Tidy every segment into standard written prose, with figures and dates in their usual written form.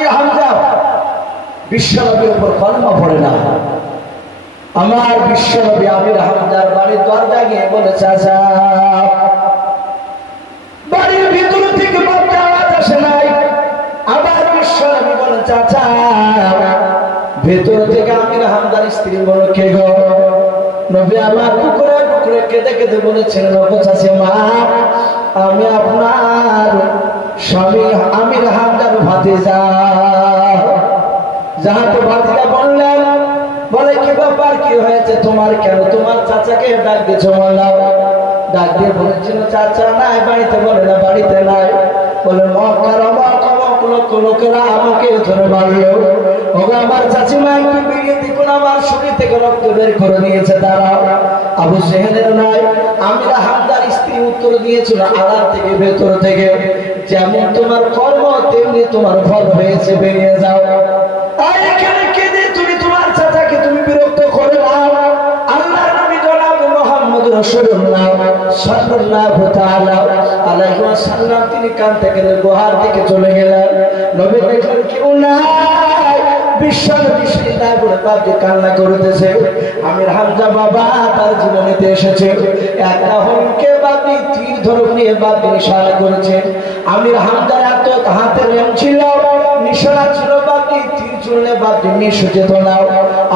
আমির হামজা বিশ্বনবীর উপর কলমা পড়ে না। আমার বিশ্বনবী আমির হামজার বাড়ির দরজা গিয়ে বলে চাচা, বাড়ির ভিতর থেকে বাপটা আওয়াজ আসে নাই। আবার বিশ্বনবী বলে চাচা, ভেতর থেকে আমির হামজার স্ত্রী বলে কে গো? নবী আমার টুকরে টুকরে কেঁদে কেঁদে বলেছেন, চাচা মা, আমি আপনার স্বামী আমির হামজার ভাতিজা। যাহাতে ভাতিজা বললেন, বলে কি ব্যাপার, কি হয়েছে তোমার, কেন তোমার চাচাকে ডাক দিয়েছ? বললাম ডাক দিয়ে বলেছিল চাচা নাই বাড়িতে। বলে না বাড়িতে নাই। বলে মক্কার অবাক অবাক লক্ষ লোকেরা আমাকে ধরে মারলো। ওগো আমার চাচিমা একটু বেরিয়ে দেখুন, আমার শরীর থেকে রক্ত বের করে দিয়েছে। তারা আবু জেহেলের নাই আমির হামজার স্ত্রী উত্তর দিয়েছিল আড়াল থেকে ভেতর থেকে, যেমন তোমার কর্ম তেমনি তোমার ফল হয়েছে, বেরিয়ে যাও। আর এখানে কেঁদে তুমি তোমার চাচাকে তুমি বিরক্ত করে নাও। আল্লাহর নবী জনাব মুহাম্মদ রাসূলুল্লাহ সাল্লাল্লাহু তাআলা আলাইহি ওয়াসাল্লাম তিনি কাঁদতে কাঁদতে গুহার দিকে চলে গেলেন। নবী দেখলেন কেউ নাই। বিশ্বনবী সিজদায় পড়ে বাপকে কান্না করতেছে। আমির হামজা বাবা তার জীবনেতে এসেছে, একটা হরিণকে বাপি তীর ধনুক নিয়ে বাপকে নিশানা করেছে। আমির হামজার এত হাতে রেম ছিল, নিশানা ছিল, বাপি তীর ছুড়লে বাপটি নিঃস্ব যেত না।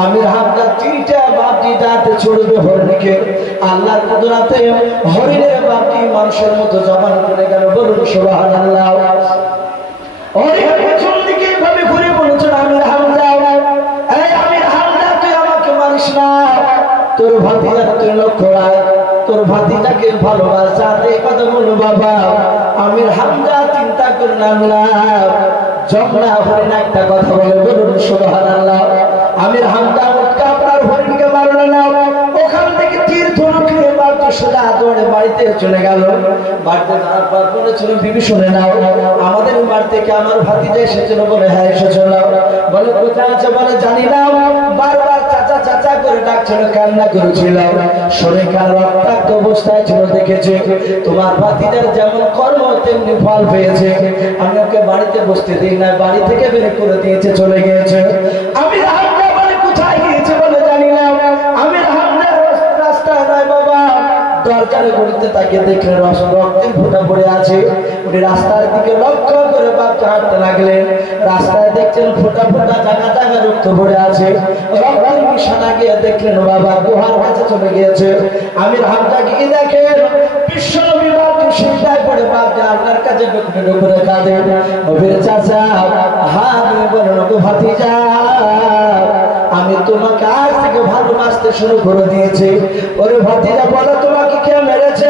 আমির হামজার তীরটা বাপটি দাঁতে ছুড়বে হরিণকে, আল্লাহর কুদরতে হরিণের বাপটি মানুষের মতো জবান করে গেল। বলুন সুবহানাল্লাহ। হরিণ পেছন দিকে ভাবে ঘুরে বলেছেন আমির হামজা, এই আমির হামজা তুই আমাকে মারিস না, তোর ভাতিজা তুই লক্ষ্য রাখ, তোর ভাতিজাকে ভালোবাসা। এই কথা বলো বাবা। আমির হামজা চিন্তা করে নামলাম জমনা হরিণ একটা কথা বলে। বলুন সুবহানাল্লাহ। আমির হামজা উঠকা আপনার হরিণকে মারলো না, ওখান থেকে তীর ধনুক নিয়ে বাপটি সোজা দৌড়ে বাড়িতে চলে গেল। বাড়িতে যাওয়ার পর বলেছিল বিবি শুনে নাও, আমাদের বাড়ি থেকে আমার ভাতিজা এসেছিল। বলে হ্যাঁ এসেছিল। বলে কোথায় আছে? বলে জানি না। বারবার চাচা চাচা করে ডাকছিল, কান্না করেছিল, শরীর খারাপ রক্তাক্ত অবস্থায় ছিল। দেখেছে তোমার ভাতিজার যেমন কর্ম তেমনি ফল পেয়েছে। আমি ওকে বাড়িতে বসতে দিই না, বাড়ি থেকে বের করে দিয়েছে, চলে গিয়েছে। আমি হামজা বলে কোথায় গিয়েছে? বলে জানি না। আমি হামজা রাস্তায় নয় বাবা, দরকারে ঘুরতে তাকে দেখলে রক্তের ফোঁটা পড়ে আছে। উনি রাস্তার দিকে লক্ষ্য করে বাপকে হাঁটতে লাগলেন। রাস্তায় দেখছেন ফোঁটা ফোঁটা জায়গা জায়গা রক্ত পড়ে আছে। রক্তের নিশানা গিয়ে দেখলেন বাবা গুহার কাছে চলে গিয়েছে। আমির হামজা গিয়ে দেখেন বিশ্বনবী বাপকে সিজদায় পড়ে বাপকে আল্লাহর কাছে ডুকরে করে কাঁদে। নবীর চাচা হাত দিয়ে বলেন ওগো ভাতিজা, আমি তোমাকে আজ থেকে ভালোবাসতে শুরু করে দিয়েছি। ওরে ভাতিজা বলো তোমাকে কে মেরেছে?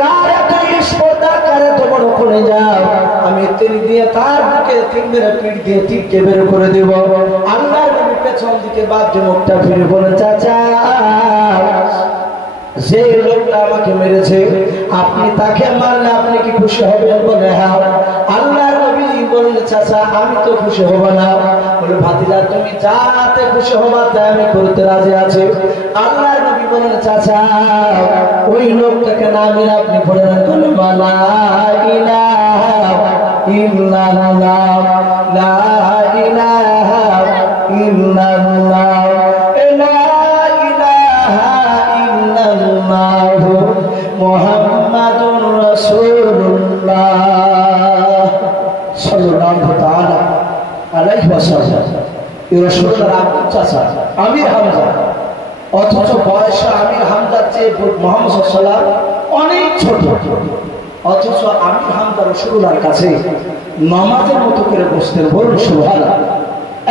কার এত স্পর্ধা, কার এত বড় করে যাও? আমি তীর দিয়ে তার বুকে তিন মেরে পিঠ দিয়ে তীরকে বের করে দেব। আল্লাহর নবী পেছন দিকে বাপকে মুখটা ফিরে বলে চাচা, যে লোকটা আমাকে মেরেছে আপনি তাকে মারলে আপনি কি খুশি হবেন? বলে হ্যাঁ। আল্লাহর নবী বললেন চাচা আমি তো খুশি হব না। বলে ভাতিজা তুমি যাতে খুশি হবা তাই আমি করতে রাজি আছি। আল্লাহর নবী বললেন চাচা ওই লোকটাকে নামের আপনি পড়ে নেন। বলে লা ইলাহা ইল্লাল্লাহ, লা ইলাহা ইল্লাল্লাহ, মুহাম্মাদুর রাসূলুল্লাহ সাল্লাল্লাহু তাআলা আলাইহি ওয়াসাল্লাম। এই রাসূলুল্লাহর আপন চাচা আমির হামজা, অথচ বয়সে আমির হামজার চেয়ে মুহাম্মদ সাল্লাল্লাহু আলাইহি ওয়াসাল্লাম অনেক ছোট। অথচ আমির হামজা রাসূলুল্লাহর কাছে নামাজের মতো করে বসতেন। বলুন সুবহানাল্লাহ।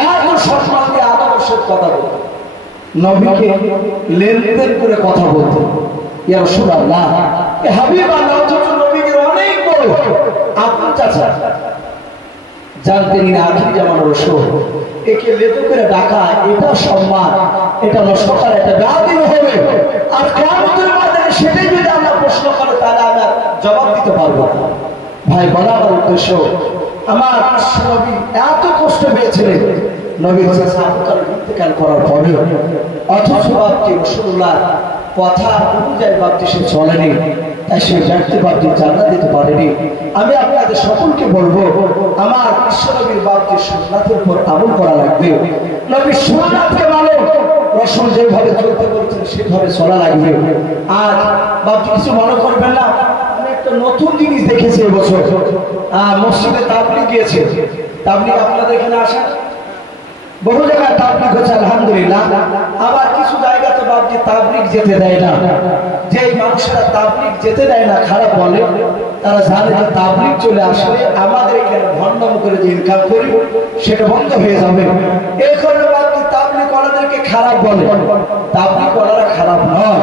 এত সম্মান দিয়ে আদর্শের কথা বলতেন, নবীকে লেনদেন করে কথা বলতেন। ইয়া রাসূলুল্লাহ, এ হাবিব আল্লাহ, অথচ নবীর অনেক বড় আপন চাচা। জানতেন না আখির জামান রাসূল, একে লেদু করে ডাকা এটা সম্মান, এটা নষ্ট করা, এটা বেয়াদবি হবে। আর কিয়ামতের ময়দানে সেটাই যদি আল্লাহ প্রশ্ন করে তাহলে আমরা জবাব দিতে পারবো না। ভাই বলার উদ্দেশ্য, আমার নবী এত কষ্ট পেয়েছিলেন, নবী চাচা ইন্তেকাল করার পরে, অথচ বাপকে রাসূলুল্লাহ কথা অনুযায়ী বাপটি সে চলেনি, তাই সে জানতে বাপটি জান্নাত দিতে পারেনি। আমি আপনাদের সকলকে বলবো, আমার বিশ্বনবীর বাপটির সুন্নাতের উপর আমল করা লাগবে। নবীর সুন্নাতকে মানো, রাসূল যেভাবে চলতে বলছেন সেভাবে চলা লাগবে। আজ বাপটি কিছু মনে করবেন না, আমি একটা নতুন জিনিস দেখেছি এবছর। মসজিদে তাবলীগ গিয়েছে। তাবলীগ আপনাদের এখানে আসেন, বহু জায়গায় তাবলীগ হচ্ছে আলহামদুলিল্লাহ। আবার কিছু জায়গাতে বাপটি তাবলীগ যেতে দেয় না। যে মানুষেরা তাবলীগ যেতে দেয় না খারাপ বলে, তারা জানে যে তাবলীগ চলে আসলে আমাদের এখানে ভণ্ডাম করে যে ইনকাম করি সেটা বন্ধ হয়ে যাবে। এই কারণে বাপটি তাবলীগ ওয়ালাদেরকে খারাপ বলে। তাবলীগ ওয়ালারা খারাপ নয়,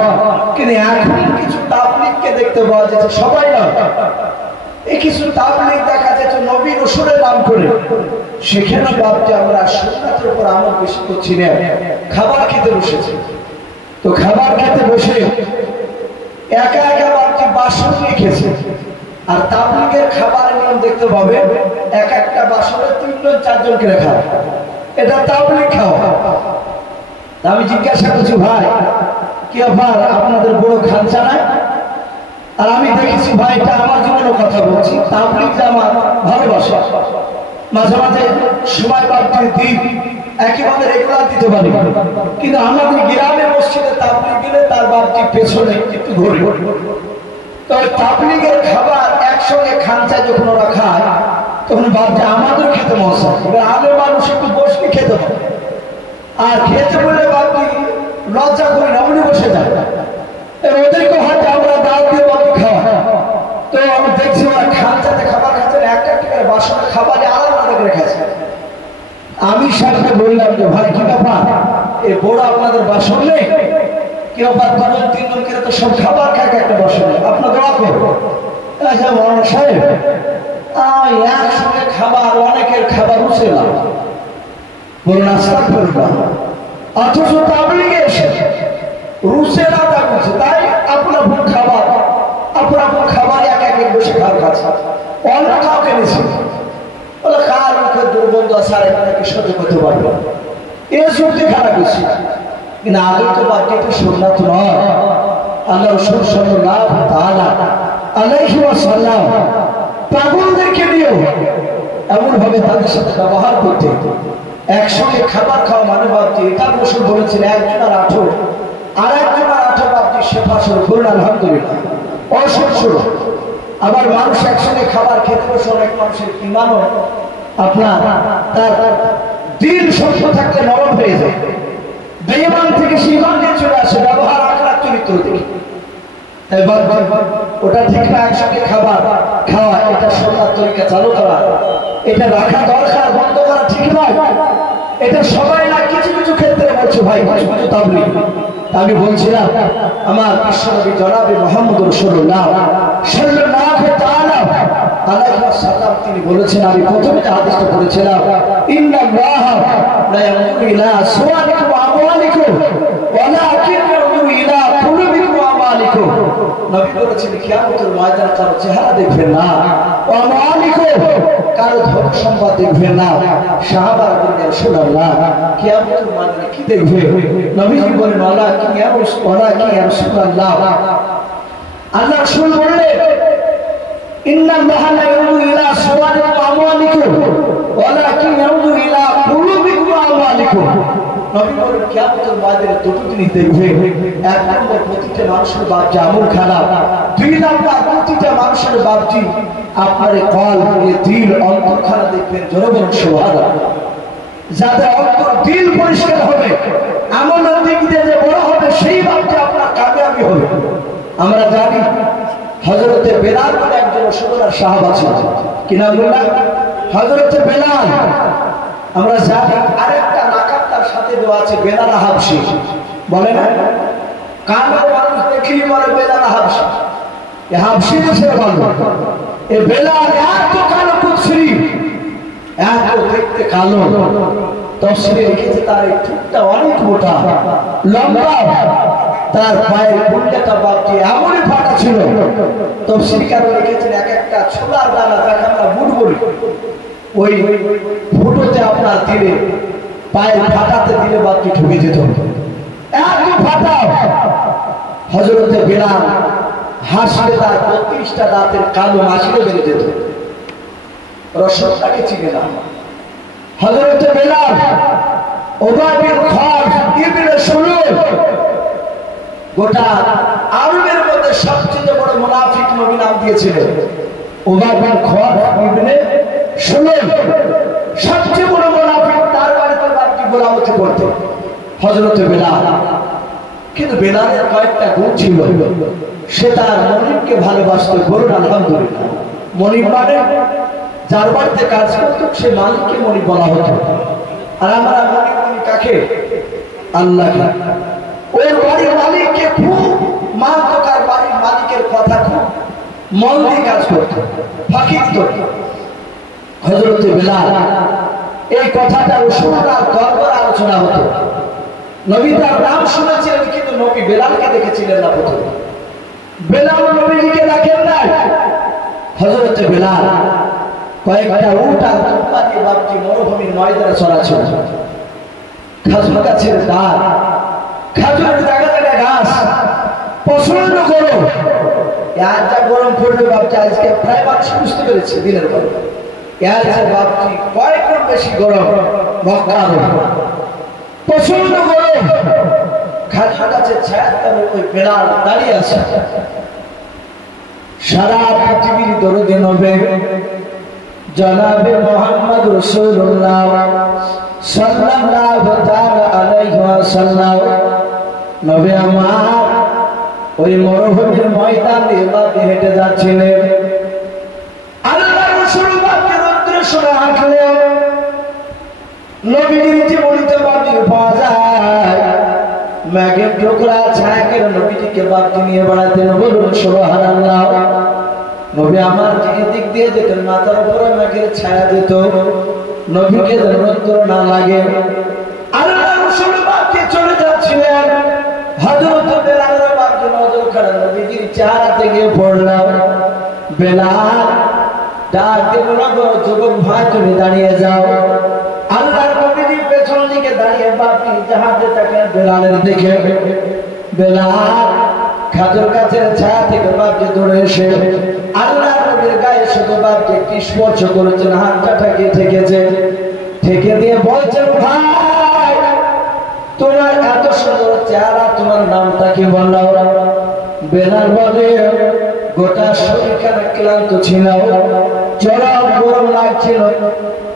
কিন্তু এখন কিছু তাবলীগকে দেখতে পাওয়া যাচ্ছে, সবাই নয়, এই কিছু তাবলীগ দেখা যাচ্ছে নবী রাসূলের নাম করে। সেখানে বাপটি আমরা সুন্নাতের উপর আমল বেশি করছি না, খাবার খেতে বসেছি। তো খাবার খেতে বসে একা একা বাপটি বাসন নিয়ে খেয়েছে। আর তাবলীগের খাবারের নিয়ম দেখতে পাবে, এক একটা বাসনে 3 জন 4 জন করে খায়। এটা তাবলীগ খাওয়া। আমি জিজ্ঞাসা করছি, ভাই কি ব্যাপার, আপনাদের বড় খাঞ্চা নাই? আর আমি দেখেছি ভাই, এটা আমার জীবনের কথা বলছি, তাবলীগ আমার ভালোবাসা। মাঝে মাঝে সময় বাপটির দিন একেবারে রেগুলার দিতে পারি, কিন্তু আমাদের গ্রামে মসজিদে তাবলীগ গেলে তার বাপটি পেছনে একটু ঘুরে। তো তাবলীগের খাবার একসঙ্গে খাঞ্চায় যখন ওরা খায়, তখন বাপটি আমাদের খেতে মজা। এবার আলের মানুষ একটু বসে খেতে হয়, আর খেতে বলে বাপটি লজ্জা করি না, উনি বসে যায়। ওদেরকে হয়তো আমরা দাওয়াত দিয়ে বাপটি খাওয়া। তো আমি দেখছি ওরা খাঞ্চাতে খাবার খাচ্ছেন, একটা একটা করে বাসনে খাবারে আলাদা আলাদা করে খাচ্ছে। আমি সাথে বললাম যে ভাই কি ব্যাপার, এই বড় আপনাদের বাসন নেই? কি ব্যাপার, 2 জন 3 জন করে তো সব খাবার খায় একটা বাসনে, আপনার দোয়া করো। আচ্ছা মৌলানা সাহেব, একসঙ্গে খাবার, অনেকের খাবার উঠে না, বলুন আস্তাগফিরুল্লাহ। অথচ তাবলীগে এসে রুসে না থাকছে, তাই আপনার খাবার আপনার খাবার এক এক বসে খাবার খাচ্ছে, অন্য কাউকে নিচ্ছে। বলে কার মুখের দুর্গন্ধ আছে, আর এখানে কি সহ্য করতে পারবে? এর সত্যি খারাপ বেশি, কিন্তু আগে তো বাকি তো সুন্নাত নয়। আল্লাহ রাসূল সাল্লাল্লাহু তাআলা আলাইহি ওয়াসাল্লাম পাগলদেরকে নিয়েও এমন ভাবে তাদের সাথে ব্যবহার করতে। একসঙ্গে খাবার খাওয়া মানে বাপটি, এটা রাসূল বলেছেন একজনের 8 আর একজনের 8 বাপটি সেবা শুরু করুন আলহামদুলিল্লাহ, অসংখ্য। আবার মানুষ একসঙ্গে খাবার খেতে বসে অনেক মানুষের ইমানও আপনার তার দিল শক্ত থাকলে নরম হয়ে যায়, বেঈমান থেকে ঈমান নিয়ে চলে আসে, ব্যবহার আখলাক চরিত্র দেখে। তাই ওটা ঠিক না, একসঙ্গে খাবার খাওয়া এটা সুন্নাত তরিকা চালু করা, এটা রাখা দরকার, বন্ধ করা ঠিক নয়। এটা সবাই না, কিছু কিছু ক্ষেত্রে বলছে ভাই, কিছু কিছু তাবলীগ। আমি বলছিলাম আমার বিশ্বনবী জনাবে মুহাম্মদ রাসূলুল্লাহ সাল্লাল্লাহু তাআলা আলাইহি ওয়াসাল্লাম তিনি বলেছেন, আমি প্রথমে যে হাদিসটা পড়েছিলাম, ইন্নাল্লাহ লা ইয়ানজুরু ইলা সুওয়ারিকুম ওয়া আমওয়ালিকুম ওয়ালাকিন ইয়ানজুরু ইলা কুলুবিকুম ওয়া আমালিকুম। নবী বলেছেন কিয়ামতের ময়দানে কারো চেহারা দেখবেন না, ওয়া আমালিকুম কারো ধন সম্পদ দেখবেন না। সাহাবারা বললেন ইয়া রাসূলুল্লাহ কিয়ামতের ময়দানে কি দেখবে? নবীজি বলেন ওয়ালাকিন ইয়া রাসূলুল্লাহ, আল্লাহ রাসূল বললেন ইন্নাল্লাহা লা ইয়ানজুরু ইলা সুওয়ারিকুম ওয়া আমওয়ালিকুম ওয়ালাকিন ইয়ানজুরু ইলা কুলুবিকুম ওয়া আমালিকুম। নবী বলেন কিয়ামতের ময়দানে দুটো জিনিস দেখবে, এক নম্বর প্রতিটা মানুষের বাপজি আমল খারাপ, 2 নম্বর প্রতিটা মানুষের বাপজি আপনার কলব, দিল, অন্তর খারাপ দেখবেন। জোরে বলুন সুবহানাল্লাহ। যাদের অন্তর দিল পরিষ্কার হবে, আমলের দিক দিয়ে যে বড় হবে, সেই বাপজি আপনার কামিয়াবি হবে। আমরা জানি হযরতে বেলাল বলে একজন রাসূলুল্লাহর সাহাবা ছিলেন, কি নাম বললাম? হযরতে বেলাল। আমরা জানি আরেকটা লাকাব তার সাথে দেওয়া আছে, বেলাল হাবশী, বলে না? কালো মানুষ দেখলেই বলে বেলাল হাবশী, এই হাবশী দেশের বলবো। এই বেলাল এত কালো কুৎসিত, এত দেখতে কালো, তফসিরে লিখেছে তার এই ঠোঁটটা অনেক মোটা লম্বা, তার পায়ের কুণ্ডাটা বাপটি এমনই ফাটা ছিল। তফসিরকার লিখেছেন এক একটা ছোলার দানা, যাকে আমরা বুট বলি, ওই ফুটোতে আপনার দিলে, পায়ের ফাটাতে দিলে বাপটি ঢুকে যেত, এত ফাটা। হযরতে বেলাল হাসলে তার 32টা দাঁতের কালো মাছিরে বেরিয়ে যেত। রাসূলকে চিনে না। হযরতে বেলাল উবাই বিন খালদ ইবনে সুলুল গোটা আরবের মধ্যে সবচেয়ে বড় মুনাফিক নবী নাম দিয়েছিলেন উবাই বিন খালদ ইবনে সুলুল। সবচেয়ে বড় মুনাফিক, তার বাড়িতে বাড়তি গোলামতি করতে হযরতে বেলাল। কিন্তু বেলালের কয়েকটা গুণ ছিল, সে তার মনিবকে ভালোবাসত। বলুন আলহামদুলিল্লাহ। মনিব মানে যার বাড়িতে কাজ করত সে মালিককে মনিব বলা হতো। আর আমরা মনিব বলি কাকে? আল্লাহকে। ওর বাড়ির মালিককে খুব মানত, কার বাড়ির মালিকের কথা খুব মন দিয়ে কাজ করত, ফাঁকি দিত। হযরতে বেলাল এই কথাটা রাসূলুল্লাহর দরবারে আলোচনা হতো। নবী তার নাম শুনেছিলেন কিন্তু নবী বেলালকে দেখেছিলেন না। প্রথমে বেলাল নবীকে দেখেন নাই। হযরতে বেলাল কয়েকটা উট আর দুম্বা দিয়ে বাপটি মরুভূমির ময়দানে চড়াচ্ছিল। খাজুর গাছের ডাল, খাজুরের জায়গা জায়গায় ঘাস, প্রচন্ড গরম। এর যা গরম পড়বে বাপটি আজকে প্রায় মানুষ বুঝতে পেরেছে দিনের পর। এর যে বাপটি কয়েক গুণ বেশি গরম, মক্কার প্রচন্ড গরম। খাজুর গাছের ছায়ার তলে ওই বেলাল দাঁড়িয়ে আছে। সারা পৃথিবীর দরদি নবী জনাবে মুহাম্মদ রাসূলুল্লাহ সাল্লাল্লাহু তাআলা আলাইহি ওয়াসাল্লাম নবী আমার ওই মরুভূমির ময়দান দিয়ে বাপি হেঁটে যাচ্ছিলেন। আল্লাহ রাসূল বাপকে রৌদ্রে হাঁটলেন। নবীর জীবনীতে বাপি পাওয়া যায় মেঘের টুকরা ছায়া করে নবীটিকে বাপকে নিয়ে বেড়াতেন। বলুন সুবহানাল্লাহ। নবী আমার দিক দিয়ে যেতেন, মাথার উপরে মেঘের ছায়া দিত, নবীকে রৌদ্র না লাগে। আল্লাহ রাসূল বাপকে চলে যাচ্ছিলেন। হযরত বেলালের বাপকে নজর করে নবীজির চেহারা থেকে পড়লাম। বেলাল ডাক দিয়ে বলল, যুবক ভাই তুমি দাঁড়িয়ে যাও। আল্লাহর নবীজি পেছন দিকে দাঁড়িয়ে বাপটি জাহাজে তাকে বেলালের দিকে। বেলাল খাজুর গাছের ছায়া থেকে বাপকে দৌড়ে এসে আল্লাহর নবীর গায়ে শুধু বাপকে একটি স্পর্শ করেছেন, হাতটা ঠেকে ঠেকেছে, ঠেকে দিয়ে বলছেন, ভাই তোমার এত সুন্দর চেহারা, তোমার নামটা কি বললাম? বেলাল বলে, গোটা শরীরখানা ক্লান্ত ছিল, চরম গরম লাগছিল,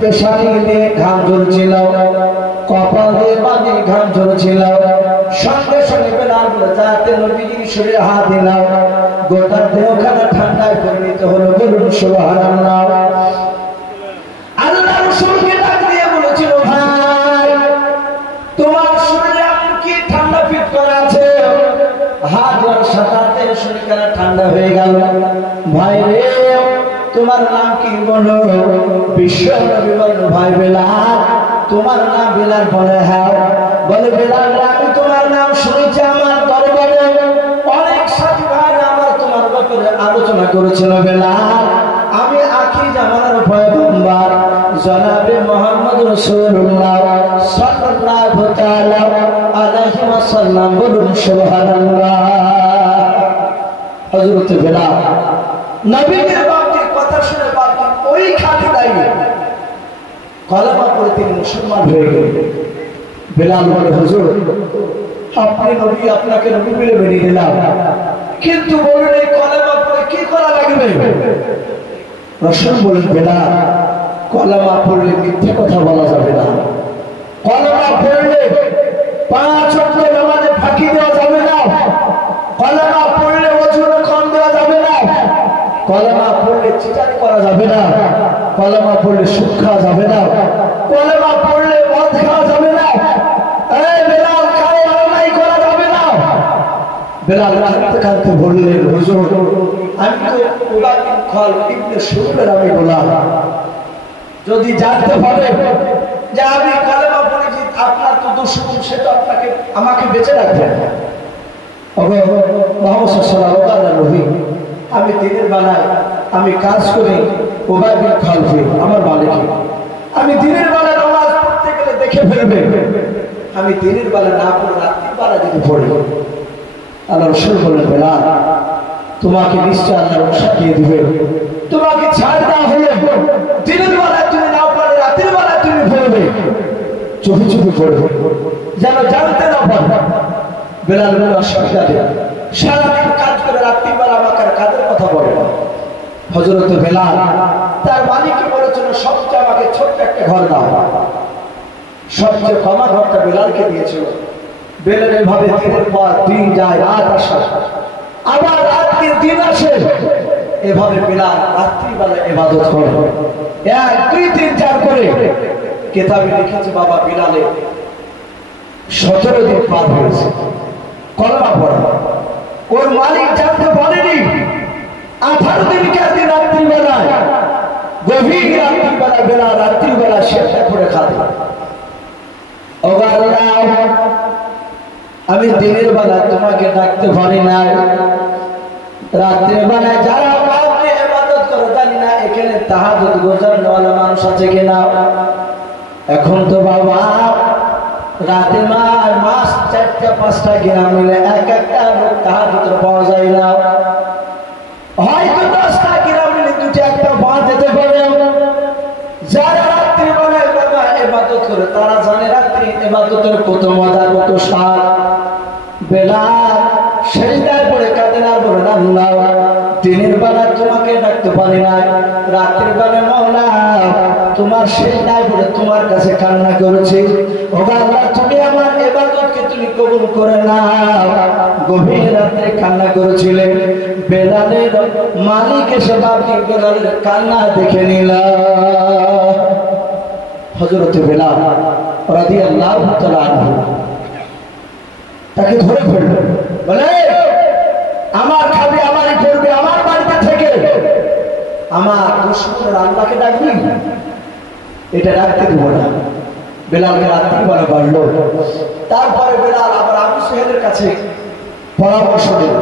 পেশানি দিয়ে ঘাম ঝরছিল, কপাল দিয়ে পানি ঘাম ঝরছিল। সঙ্গে সঙ্গে বেলাল বলে, যাতে নবীজির শরীরে হাত দিলাম, গোটা দেহখানা ঠান্ডায় পরিণত হলো। বলুন সুবহানাল্লাহ। আল্লাহ রাসূলকে ডাক দিয়ে বলেছিল, ভাই তোমার শরীরে এমন কি ঠান্ডা ফিট করা আছে? হাত ধরার সাথে শরীরখানা ঠান্ডা হয়ে গেল। ভাই রে তোমার নাম কি বলো? বিশ্ব নবী বলল, ভাই বেলাল তোমার নাম বেলাল? বলে হ্যাঁ। বলে বেলাল আমি তোমার নাম শুনেছি, আমার দরবারে অনেক সাথী ভাই আমার তোমার ব্যাপারে আলোচনা করেছিল। বেলাল আমি আখির জামানার পয়গম্বর জনাবে মুহাম্মদ রাসূলুল্লাহ সাল্লাল্লাহু তাআলা আলাইহি ওয়াসাল্লাম। বলুন সুবহানাল্লাহ। হযরত বেলাল নবীর বাপটির কথা শুনে বাপটি ওই খাটে দাঁড়িয়ে কলেমা পড়ে তিনি মুসলমান হয়ে গেলেন। বেলাল বলে, হুজুর আপনি নবী, আপনাকে নবী বলে মেনে নিলাম, কিন্তু বলুন এই কলেমা পড়ে কি করা লাগবে? রাসূল বলেন, বেলাল কলেমা পড়লে মিথ্যে কথা বলা যাবে না, কলেমা পড়লে 5 ওয়াক্ত নামাজে ফাঁকি দেওয়া যাবে না, কলেমা পড়লে ওজনে কম দেওয়া যাবে না, কলেমা পড়লে চিটারি করা যাবে না, কলেমা পড়লে সুদ খাওয়া যাবে না, কলেমা পড়লে মদ খাওয়া যাবে না, এই বেলাল কারো অন্যায় করা যাবে না। বেলাল কাঁদতে কাঁদতে বললেন, হুজুর আমি তো উবাই বিন খালদ ইবনে সুলুলের আমি গোলাম, যদি জানতে পারে যে আমি কলেমা পড়েছি আপনার তো দুশমন, সে তো আপনাকে আমাকে বেঁচে রাখবেন। মুহাম্মদ সাল্লাল্লাহু আলাইহি ওয়াসাল্লাম আমি দিনের বেলায় আমি কাজ করি, উবাই বিন খালদ আমার মালিক, আমি দিনের বেলায় নামাজ পড়তে গেলে দেখে ফেলবে, আমি দিনের বেলা না পড়ে রাত্রির বেলা যদি পড়ি আল্লাহ রাসূল বলেন, বেলাল তোমাকে নিশ্চয় আল্লাহ রক্ষা দিয়ে দিবে। তোমাকে ছাড় দেওয়া হলে দিনের বেলায় তুমি নাও পারলে রাতের বেলায় তুমি বলবে, চুপি চুপি পড়বে, যেন জানতে না পারবে। বেলাল বলে, অসুবিধা নেই, সারাদিন কাজ করে রাত্রিবেলা আমাকে আর কাজের কথা বলে। হযরত বেলাল তার মালিককে বলেছিল, সবচেয়ে আমাকে ছোট্ট একটা ঘর দাও। সবচেয়ে কমা ঘরটা বেলালকে দিয়েছিল। বেলাল এভাবে দিনের পর দিন যায়, রাত আসে, আবার রাতকে দিন আসে, এভাবে বেলাল রাত্রিবেলা ইবাদত করে। 1 2 3 4 করে কিতাবে লিখেছে বাবা বেলালে 17 দিন পার হয়েছে কলমা পড়া। ওর মালিক জানতে বলেনি 18 দিন কেটে রাত্রিবেলায়, গভীর রাত্রিবেলা বেলা রাত্রিবেলা সেটা করে খাবে। ও আল্লাহ, আমি দিনের বেলা তোমাকে ডাকতে পারি না, রাত্রের বেলায় যারা আমাকে ইবাদত করে জানি না এখানে তাহাজ্জুদ গোজারওয়ালা মানুষ আছে কিনা। এখন তো বাবা রাতে মাস 4টা 5টা গ্রাম মিলে এক একটা লোক তাহাজ্জুদ পাওয়া যায় না। হয়তো 10টা গ্রাম মিলে 2টা একটা পাওয়া যেতে পারে। যারা রাত্রি বেলায় বাবা ইবাদত করে তারা জানে রাত্রি ইবাদতের কত মজা, কত স্বাদ। বেলাল সেজদায় পড়ে কাঁদেন আর বলেন, আল্লাহ দিনের বেলা তোমাকে ডাকতে পারি না, রাতের বেলা মাওলা তোমার সেজদায় পড়ে তোমার কাছে কান্না করেছি। ও আল্লাহ, তুমি আমার ইবাদতকে তুমি কবুল করে নাও। গভীর রাতে কান্না করেছিলেন। বেলালের মালিক এসে বাপি বেলালের কান্না দেখে নিল। হযরত বেলাল রাদিয়াল্লাহু তাআলা আনহু তাকে ধরে ফেলল, বলে, আমার খাবে আমারই করবে, আমার বাড়িতে থেকে আমার দুশমনের আল্লাহকে ডাকবি, এটা ডাকতে দেব না। বেলালকে রাত্রিবেলা বাড়লো। তারপরে বেলাল আবার আবু সুহেলের কাছে পরামর্শ দিল।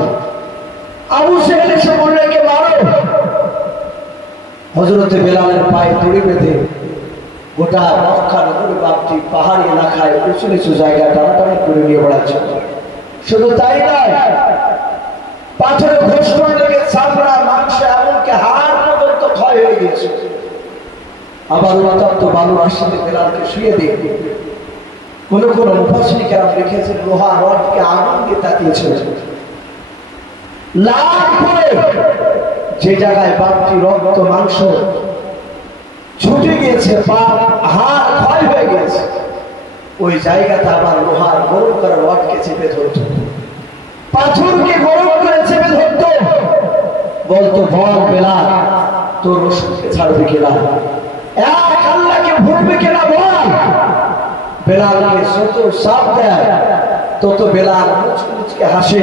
আবু সুহেল এসে বললে, কে মারো। হযরতে বেলালের পায়ে দড়ি বেঁধে গোটা মক্কা নগরী বাপটি পাহাড়ি এলাকায় উঁচু নিচু জায়গায় টানাটানি করে নিয়ে বেড়াচ্ছে। শুধু তাই নয়, পাথরে ঘোষণ লেগে চামড়া মাংস এমনকি হাড় পর্যন্ত ক্ষয় হয়ে গিয়েছে। আবার উত্তপ্ত বালুর আশিতে বেলালকে শুয়ে দিয়ে কোন কোন মুফাসসির কেরাম লিখেছেন লোহা রডকে আগুন দিয়ে তাকিয়েছিল। লাল করে যে জায়গায় বাপটি রক্ত মাংস ছুটে গিয়েছে, হাড় ক্ষয় হয়ে গেছে, ওই জায়গাটা আবার লোহার গরম করে রডকে চেপে ধরত, পাথরকে গরম করে চেপে ধরত, বলতো, বল বেলাল তোর রসুলকে ছাড়বে কিনা, এক আল্লাহকে ভুলবে কিনা বল। বেলালকে যত সাপ দেয় তত বেলাল মুচকে হাসে,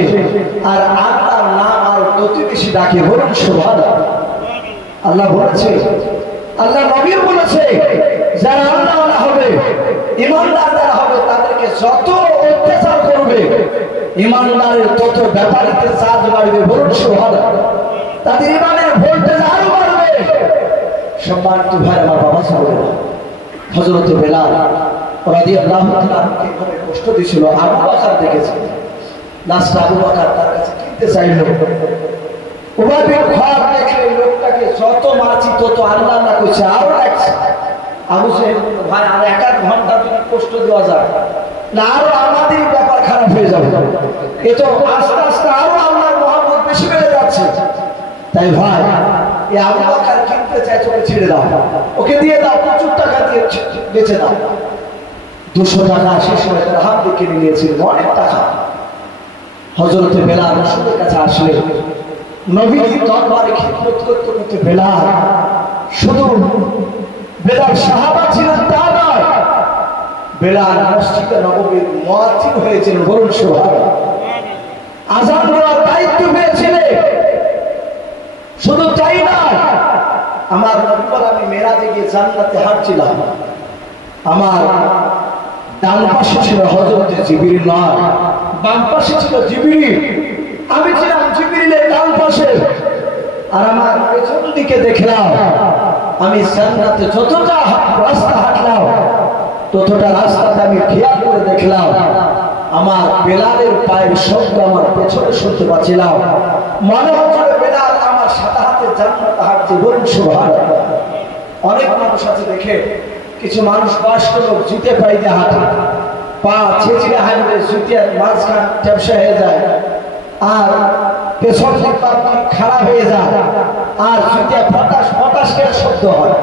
আর আল্লাহর নাম আর তত বেশি ডাকে। বলুন সুবহানাল্লাহ। আল্লাহ বলেছে, আল্লাহ নবী বলেছে, যারা আল্লাহওয়ালা হবে, ইমানদার যারা হবে, তাদেরকে যত অত্যাচার করবে ইমানদারের তত ব্যাপারীতে চার্জ বাড়বে। বলুন সুবহানাল্লাহ। তাদের ইমানের ভোল্টেজ আরো বাড়বে। সম্মানিত ভাই আমার বাবা সাহেব, হযরত বেলাল রাদিয়াল্লাহু তাআলা কিভাবে কষ্ট দিয়েছিল আবু বকর দেখেছে। লাস্ট আবু বকর তার কাছে কিনতে চাইল। উমর বিন খাত্তাব দেখলে লোকটাকে যত মারছি তত আল্লাহ না করছে, আরো লাগছে। আবু সাহেব, ভাই আর 1 ঘন্টা যদি কষ্ট দেওয়া যায় না, আরো আমাদেরই ব্যাপার খারাপ হয়ে যাবে। এ তো আস্তে আস্তে আরো আল্লাহর মহব্বত বেশি বেড়ে যাচ্ছে। তাই ভাই, এই আবু বকর কিনতে চাইছে, ওকে ছেড়ে দাও, ওকে দিয়ে দাও, 50 টাকা দিয়ে বেচে দাও। 200 টাকা শেষ হয়ে তারা হাত দিয়ে কিনে নিয়েছিল, অনেক টাকা। হযরতে বেলাল রাসূলের কাছে আসলে নবীর দরবারে খিদমত করতে করতে বেলাল শুধু বেলাল সাহাবা ছিলেন তা নয়, বেলাল মসজিদে নববীর মুয়াজ্জিন হয়েছিল। বলুন সুবহানাল্লাহ। আযান দেওয়ার দায়িত্ব পেয়েছিলেন। শুধু তাই নয়, আমার নবীর আমি মেরাজে গিয়ে জান্নাতে হাঁটছিলাম, আমার ডান পাশে ছিল হযরতে জিবরিল, নয় বাম পাশে ছিল জিবরিল। আমি ছিলাম জিবরিলের ডান পাশে, আর আমার পেছন দিকে দেখলাম আমি জান্নাতে যতটা রাস্তা হাঁটলাম ততটা রাস্তাতে আমি খেয়াল করে দেখলাম আমার বেলালের পায়ের শব্দ আমার পেছনে শুনতে পাচ্ছিলাম। মনে হচ্ছিল বেলাল আমার সাথে হাতে জান্নাত হাঁটছে। বলুন সুবহানাল্লাহ। অনেক মানুষ আছে দেখে, কিছু মানুষ বয়স্ক লোক জুতে পাই দিয়ে হাঁটে, পা ছেঁচড়ে হাঁটবে, জুতের মাঝখান টেপসা হয়ে যায়, আর পেছন দিক খারাপ হয়ে যায়, আর জুতে ফটাস ফটাস করে শব্দ হয়।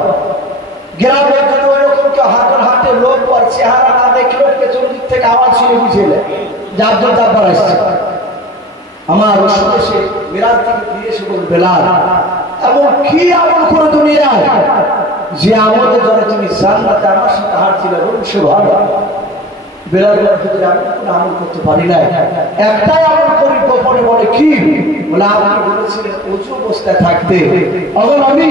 গ্রামের জন্য ওই রকম কেউ হাঁটার হাঁটে, লোক আর চেহারা না দেখলেও পেছন দিক থেকে আওয়াজ শুনে বুঝেলে জাবর জাবর আসছে। আমার এসে মিরাজ থেকে ফিরে এসে বল, বেলাল এবং কি আমল করে দুনিয়ায় যে আমলের জন্য তুমি জান্নাতে আমার সাথে হাঁটছিলে। বলুন সুবহানাল্লাহ। বেলালের ভিতরে আমি কোনো আমল করতে পারি না, একটাই আমল করি গোপনে। বলে কি? বলে আপনি বলেছিলেন উঁচু অবস্থায় থাকতে, এখন আমি।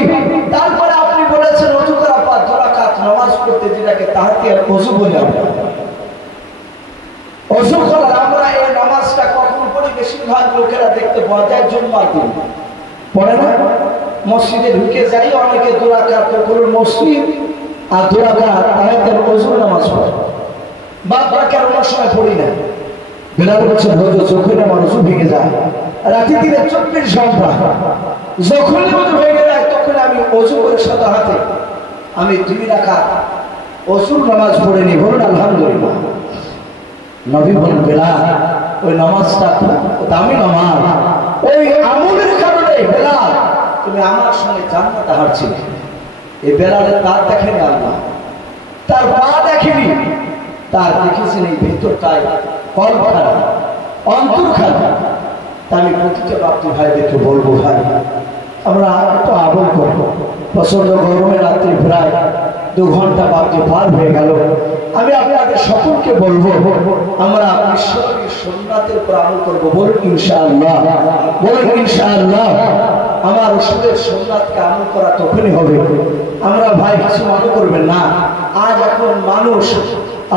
তারপরে আপনি বলেছেন উঁচু করা পা 2 রাকাত নামাজ পড়তে, যেটাকে তাহাজ্জুদ ওযু বলে। ওযু করার আমরা এই নামাজটা কখন পড়ি? বেশিরভাগ লোকেরা দেখতে পাওয়া যায় জুম্মার দিন পড়ে না। মসজিদে ঢুকে যাই, অনেকে 2 রাকাত পুরো মসজিদ আর 2 রাকাত তাহাজ্জুদ ওযু নামাজ পড়ে। বাদ বাকি আর অন্য সময় পড়ি না। বেলাল বলছে হজুর যখন আমার ওযু ভেঙে যায়, রাতে দিনে 24 ঘন্টা যখন ওযু ভেঙে যায়, তখন আমি ওযু করে সাদা হাতে আমি 2 রাকাত ওযুর নামাজ পড়ে নি। বলুন আলহামদুলিল্লাহ। নবী বলেন, বেলাল ওই নামাজটা খুব দামি নামাজ, ওই আমলের কারণে বেলাল তুমি আমার সঙ্গে জান্নাতে হাঁটছিলে। এই বেলালের তার দেখেনি আল্লাহ, তার পা দেখেনি, তার দেখেছেন এই ভিতরটায় কলব খারাপ, অন্তর খারাপ। তা আমি প্রতিটা বাপ্তি ভাইদেরকে বলবো, ভাই আমরা একটু আমল করবো। প্রচন্ড গরমে রাত্রি প্রায় 2 ঘন্টা বাপ্তি পার হয়ে গেল। আমি আপনাদের সকলকে বলবো, আমরা ঈশ্বরের সুন্নাতের উপর আমল করবো। বলুন ইনশাআল্লাহ, বলুন ইনশাআল্লাহ। আমার রসুলের সুন্নাতকে আমল করা তখনই হবে। আমরা ভাই কিছু মনে করবেন না, আজ এখন মানুষ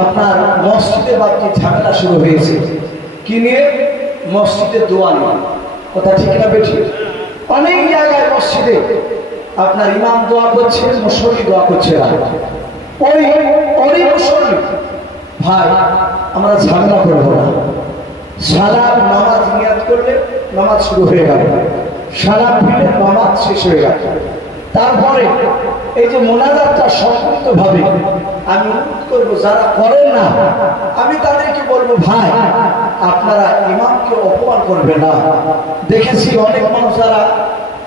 আপনার মসজিদে বাপ্তি ঝামেলা শুরু হয়েছে কি নিয়ে? মসজিদে দোয়া নিয়ে। কথা ঠিক না বেশি? অনেক জায়গায় মসজিদে আপনার ইমাম দোয়া করছে, মুসল্লি দোয়া করছে না। ওই মুসল্লি ভাই আমরা ঝামেলা করবো না। সালাম নামাজ নিয়াত করলে নামাজ শুরু হয়ে গেল, সালাম ফিরে নামাজ শেষ হয়ে গেল। তারপরে এই যে মোনাজাতটা সম্পূর্ণ ভাবে আমি অনুরোধ করবো, যারা করেন না আমি তাদেরকে বলবো, ভাই আপনারা ইমামকে অপমান করবে না। দেখেছি অনেক মানুষ যারা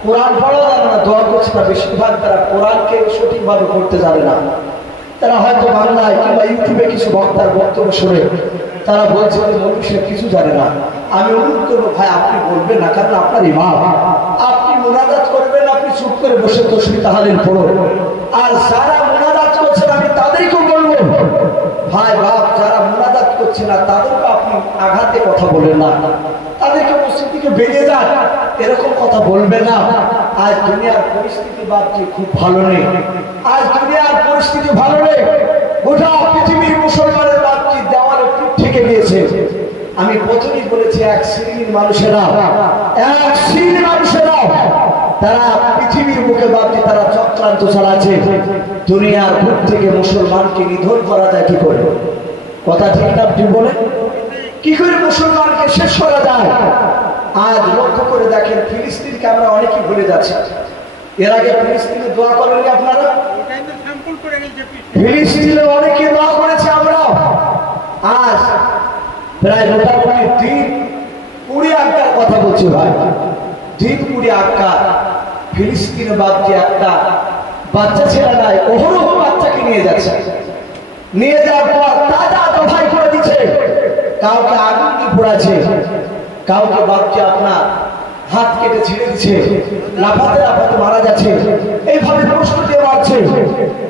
কোরআন পড়া জানে না, দোয়া করছে না, বেশিরভাগ তারা কোরআনকে সঠিকভাবে পড়তে জানে না। তারা হয়তো বাংলায় কিংবা ইউটিউবে কিছু বক্তার বক্তব্য শুনে তারা বলছে যে মনুষ্য কিছু জানে না। আমি অনুরোধ করবো, ভাই আপনি বলবেন না, কারণ আপনার ইমাম, আপনি মোনাজাত করবেন, আপনি চুপ করে বসে তাসবিহ তাহলিল পড়ো। আর যারা মোনাজাত করছেন আমি তাদেরকেও বলবো, ভাই বাপ যারা মোনাজাত করছে না তাদেরকে আপনি আঘাতে কথা বলেন না, তাদেরকে মসজিদ থেকে বেরিয়ে যান, এরকম কথা বলবেন না। আজ দুনিয়ার পরিস্থিতি বাপজি খুব ভালো নেই, আজ দুনিয়ার পরিস্থিতি ভালো নেই। গোটা পৃথিবীর মুসলমানের বাপজি দেওয়ালে পিঠ থেকে গিয়েছে। আমি প্রথমেই বলেছি এক শ্রেণীর মানুষেরা তারা পৃথিবীর বুকে বাপজি তারা চক্রান্ত চালাচ্ছে। দুনিয়ার বুক থেকে মুসলমানকে নিধন করা যায় কি করে? কথা ঠিক না আপনি বলেন? কি করে মুসলমানকে শেষ করা যায়? আজ লক্ষ্য করে দেখেন, ফিলিস্তিনকে আমরা অনেকেই ভুলে যাচ্ছি। এর আগে ফিলিস্তিনে দোয়া করেননি আপনারা? ফিলিস্তিনে অনেকে দোয়া করেছে আমরা। আজ প্রায় মোটামুটি দিন 20 আক্কার কথা বলছি ভাই, দিন 20 আক্কার ফিলিস্তিনে বাপজি একটা বাচ্চা ছেলে নাই, অহরহ বাচ্চাকে নিয়ে যাচ্ছে। নিয়ে যাওয়ার পর তাজা দফাই করে দিচ্ছে, কাউকে আগুন দিয়ে পোড়াচ্ছে, কাউকে বাপজি আপনার হাত কেটে ছিঁড়ে দিচ্ছে, লাফাতে লাফাতে মারা যাচ্ছে, এইভাবে প্রশ্ন দিয়ে মারছে।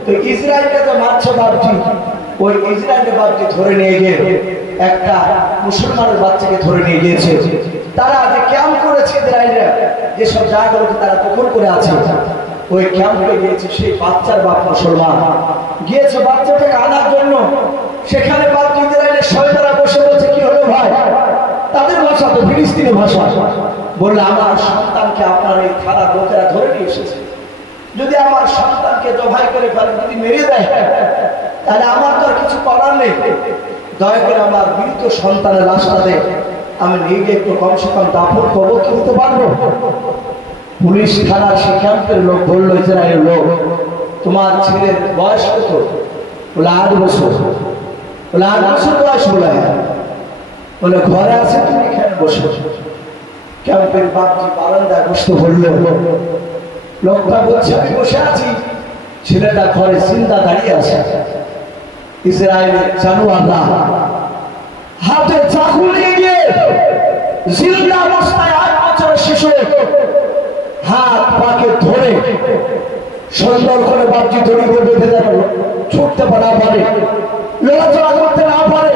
তো ইসরায়েলকে তো মারছে বাপজি, ওই ইসরায়েলের বাপজি ধরে নিয়ে গিয়ে একটা মুসলমানের বাচ্চাকে ধরে নিয়ে গিয়েছে। তারা যে ক্যাম্প করেছে ইসরায়েলরা, যেসব জায়গাগুলোতে তারা দখল করে আছে, ওই ক্যাম্পে গিয়েছে সেই বাচ্চার বাপ মুসলমান গিয়েছে বাচ্চাটাকে আনার জন্য। সেখানে বাপজি ইসরায়েলের সৈন্যরা বসে বলছে, কি হলো ভাই? তাদের ভাষা তো ফিলিস্তিনি ভাষা। বললে আমার সন্তানকে আপনার এই থানার লোকেরা ধরে নিয়ে এসেছে, যদি আমার সন্তানকে জবাই করে ফেলে, যদি মেরে দেয়, তাহলে আমার তো আর কিছু করার নেই। দয়া করে আমার মৃত সন্তানের লাশটাতে আমি নিজে একটু কমসে কম দাফন কবর করতে পারবো? পুলিশ থানার সে ক্যাম্পের লোক বললো, ইসরায়েলের লোক, তোমার ছেলের বয়স কত? বলে 8 বছর। বলে 8 বছর বয়স? বলে হ্যাঁ। বলে ঘরে আছে, তুমি এখানে বসে। ক্যাম্পের বাপজি বারান্দায় বসতে বললো। লোকটা বলছে আমি বসে আছি, ছেলেটা ঘরে চিন্তা দাঁড়িয়ে আছে। ইসরায়েলের জানোয়াররা হাতে চাকু নিয়ে গিয়ে জিন্দা অবস্থায় 8 বছরের শিশু হাত পাকে ধরে সুন্দর করে বাপজি দড়ি করে বেঁধে দেন, ছুটতে না পারে, লড়াচড়া করতে না পারে,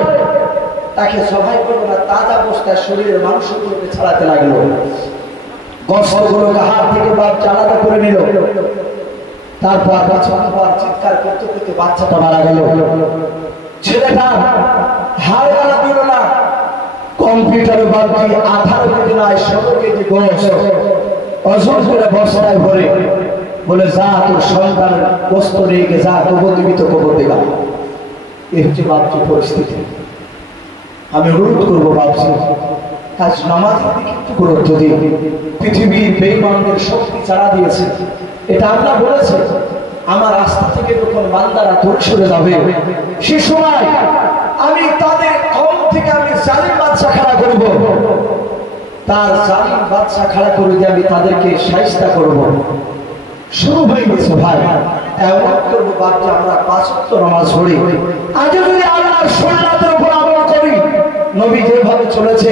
তাকে সহায় করবে না, তাজা অবস্থায় শরীরের মাংসগুলোকে ছাড়াতে লাগলো। গস্ত্রগুলোকে হাত থেকে বাপজি আলাদা করে নিল। তারপর কিছুক্ষণ চিৎকার করতে করতে বাচ্চাটা মারা গেল। ছেলেটা হাড় গালা দিল না, কম্পিউটারে বাপজি 18 কেজি নয় 16 কেজি গোস অজর করে বস্তায় ভরে বলে যা তোর সন্তানের গোস্ত নিয়ে গে, যা কবরীভূত কবর দেবা। এই হচ্ছে বাপজি পরিস্থিতি। আমি অনুরোধ করবো বাপজি, আজ নামাজের দিকে একটু গুরুত্ব দিন। পৃথিবীর বেঈমানদের শক্তি ছাড়া দিয়েছে, এটা আল্লাহ বলেছে। আমার রাস্তা থেকে যখন বান্দারা দূরে সরে যাবে, সে সময় আমি তাদের কম থেকে আমি জালিম বাদশা খাড়া করব, তার জালিম বাদশা খাড়া করে দিয়ে আমি তাদেরকে শায়েস্তা করব। শুরু হয়ে গেছে ভাই। এমন করবো বাপজি, আমরা 5 ওয়াক্ত নামাজ পড়ি। আজ যদি আল্লাহর সুন্নাতের উপর আমল করি, নবী যেভাবে চলেছে,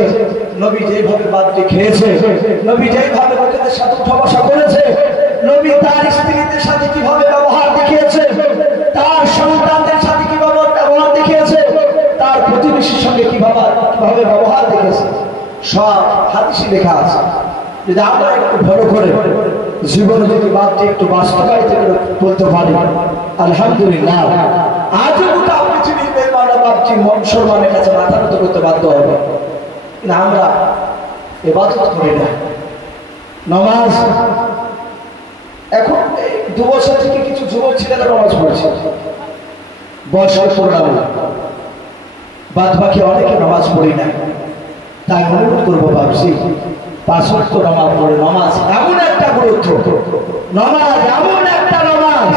নবী যেভাবে বাপজি খেয়েছে, নবী যেভাবে লোকেদের সাথে উঠা বসা করেছে, নবী তার স্ত্রীদের সাথে কিভাবে ব্যবহার দেখিয়েছে, তার সন্তানদের সাথে কিভাবে ব্যবহার দেখিয়েছে, তার প্রতিবেশীর সঙ্গে কিভাবে ব্যবহার দেখেছে, সব হাদিসে লেখা আছে। যদি আমরা একটু ভালো করে জীবনে যদি বাপজি একটু বাস্তবায়িত করে বলতে পারি, আলহামদুলিল্লাহ, আজও গোটা পৃথিবীর বেঈমানরা বাপজি মুসলমানের কাছে মাথা নত করতে বাধ্য হবে। কিন্তু আমরা ইবাদত করি না, নামাজ। এখন 2 বছর থেকে কিছু যুবক ছেলেরা নামাজ পড়ছে, বয়স্ক পড়লাম, বাদ বাকি অনেকে নামাজ পড়ি না। তাই অনুরোধ করবো ভাবছি, 5 ওয়াক্ত নামাজ পড়ে। নামাজ এমন একটা গুরুত্ব, নামাজ এমন একটা নামাজ,